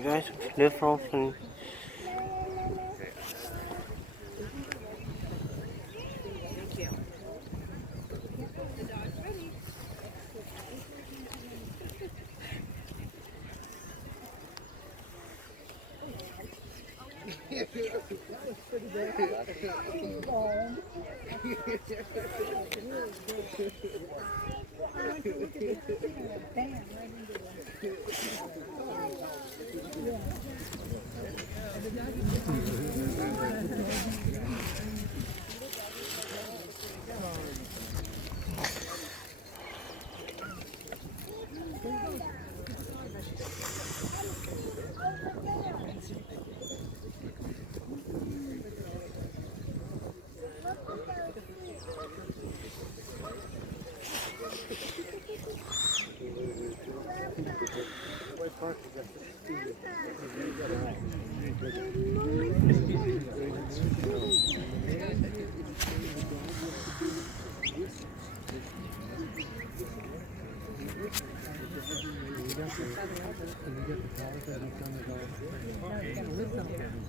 You guys live often.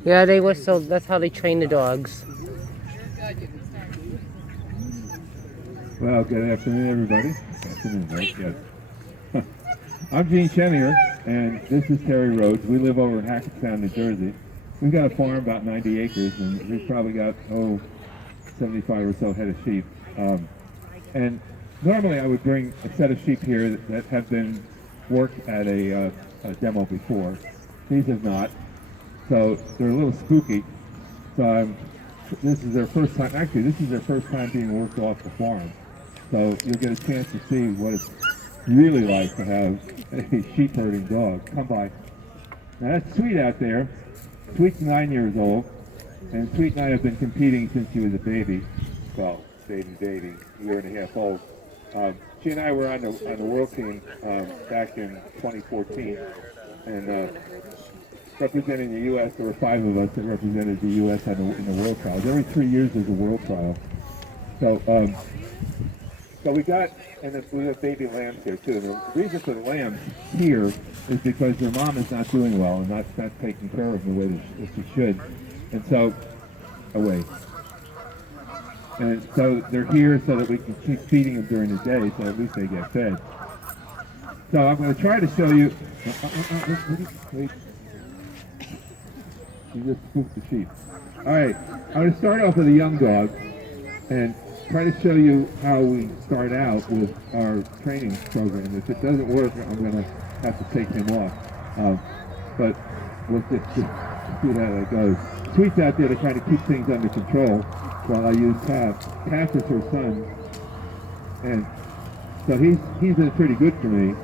Yeah, they whistle. That's how they train the dogs. Well, good afternoon, everybody. Afternoon, right? Yes. I'm Gene Chenier, and this is Terry Rhodes. We live over in Hackettstown, New Jersey. We've got a farm about 90 acres, and we've probably got, 75 or so head of sheep. And normally I would bring a set of sheep here that have been worked at a demo before. These have not, so they're a little spooky. So this is their first time, actually this is their first time being worked off the farm. So you'll get a chance to see what it's really like to have a sheep herding dog. Come by. Now that's Sweet out there. Sweet's 9 years old, and Sweet and I have been competing since she was a baby. Well, baby, a year and a half old. She and I were on the world team back in 2014, and representing the U.S. There were 5 of us that represented the U.S. in the world trials. Every 3 years there's a world trial. So we got, and we have baby lambs here too. The reason for the lambs here is because their mom is not doing well and not taking care of them the way that she should. And so, away. And so they're here so that we can keep feeding them during the day, so at least they get fed. So I'm going to try to show you. Wait. You just spooked the sheep. All right, I'm going to start off with a young dog and try to show you how we start out with our training program. If it doesn't work, I'm going to have to take him off. But we'll just see how that goes. Sweet's out there to kind of keep things under control while I use Cass. Cass is her son, and so he's been pretty good for me.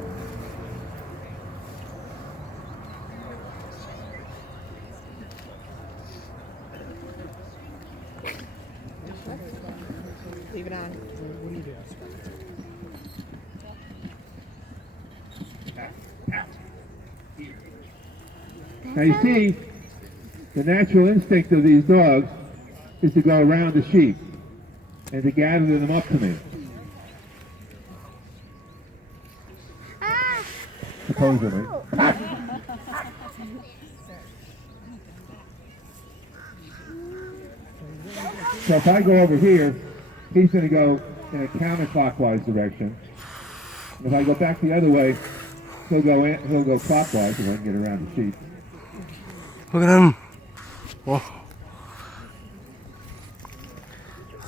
Leave it on. Now you see, the natural instinct of these dogs is to go around the sheep and to gather them up to me. Supposedly. So if I go over here, he's going to go in a counterclockwise direction. If I go back the other way, he'll go clockwise and I can get around the sheep. Look at him. Oh.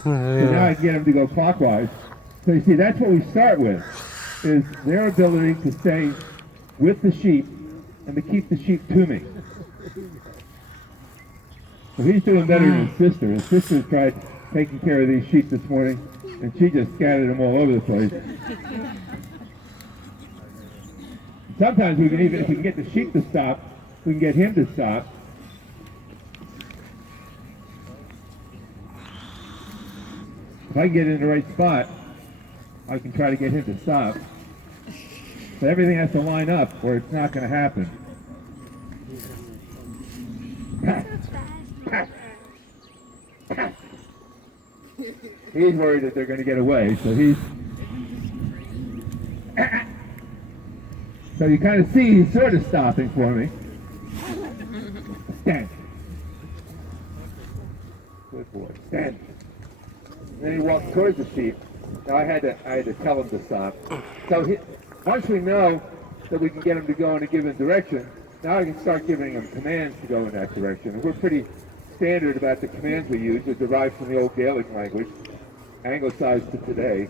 So now I can get him to go clockwise. So you see, that's what we start with, is their ability to stay with the sheep and to keep the sheep to me. So he's doing better than his sister. His sister tried taking care of these sheep this morning, and she just scattered them all over the place. Sometimes we can even, if we can get the sheep to stop, we can get him to stop. If I can get in the right spot, I can try to get him to stop. But everything has to line up or it's not going to happen. He's worried that they're going to get away, so he's... So you kind of see he's sort of stopping for me. Stand. Good boy. Stand. And then he walked towards the sheep. Now I had to tell him to stop. So once we know that we can get him to go in a given direction, now I can start giving him commands to go in that direction. And we're pretty standard about the commands we use. They're derived from the old Gaelic language, anglicized to today.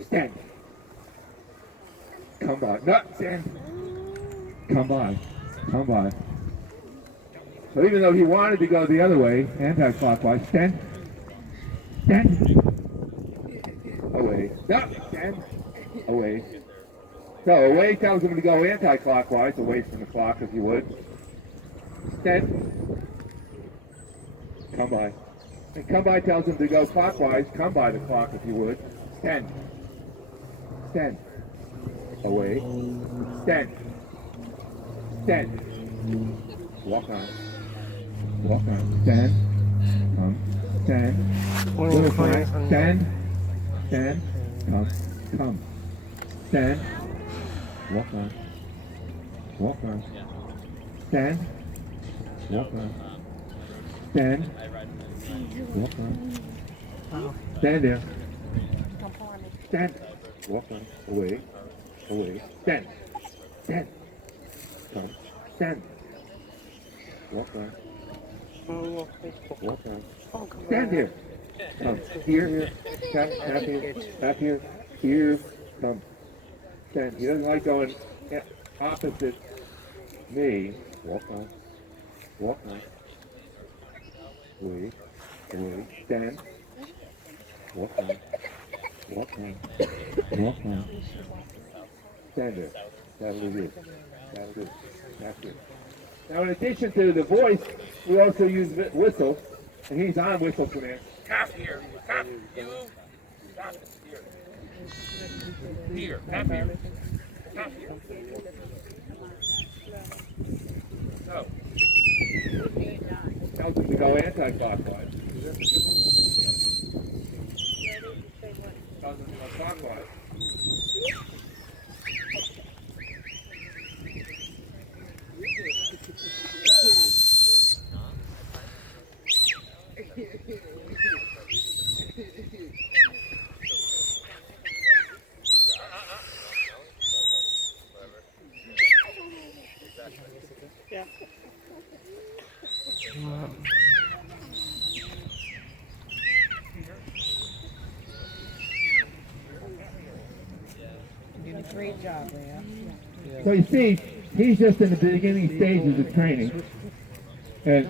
Stand. Come by. No, stand. Come by. Come by. So even though he wanted to go the other way, anti-clockwise, stand. Stand. Away. No, stand. Away. So away tells him to go anti-clockwise, away from the clock if you would. Stand. Come by. And come by tells him to go clockwise, come by the clock if you would. Stand. Stand. Away. Stand. Stand. Walk on. Walk on. Stand. Come. Stand. Little fly. Stand. Stand. Come. Come. Stand. Walk on. Walk on. Stand. Walk on. Stand. Walk on. Stand there. Stand. Walk on. Away. Away. Stand. Stand. Come. Stand. Walk on. Walk on. Stand here. Come. Here. Tap here. Tap here. Here. Come. Stand. He doesn't like going opposite me. Walk on. Walk on. Away. Away. Stand. Walk on. Walk on. Walk on. Stand there. That'll do it. That'll do it. That's it. Now in addition to the voice, we also use whistle. And he's on whistle command. Tap here. Tap. You. Tap here. Here. Tap here. Tap here. So. Tells him to go anti-clockwise. Tells him to go clockwise. Yeah. You did a great job, Leah. So you see, he's just in the beginning stages of training. And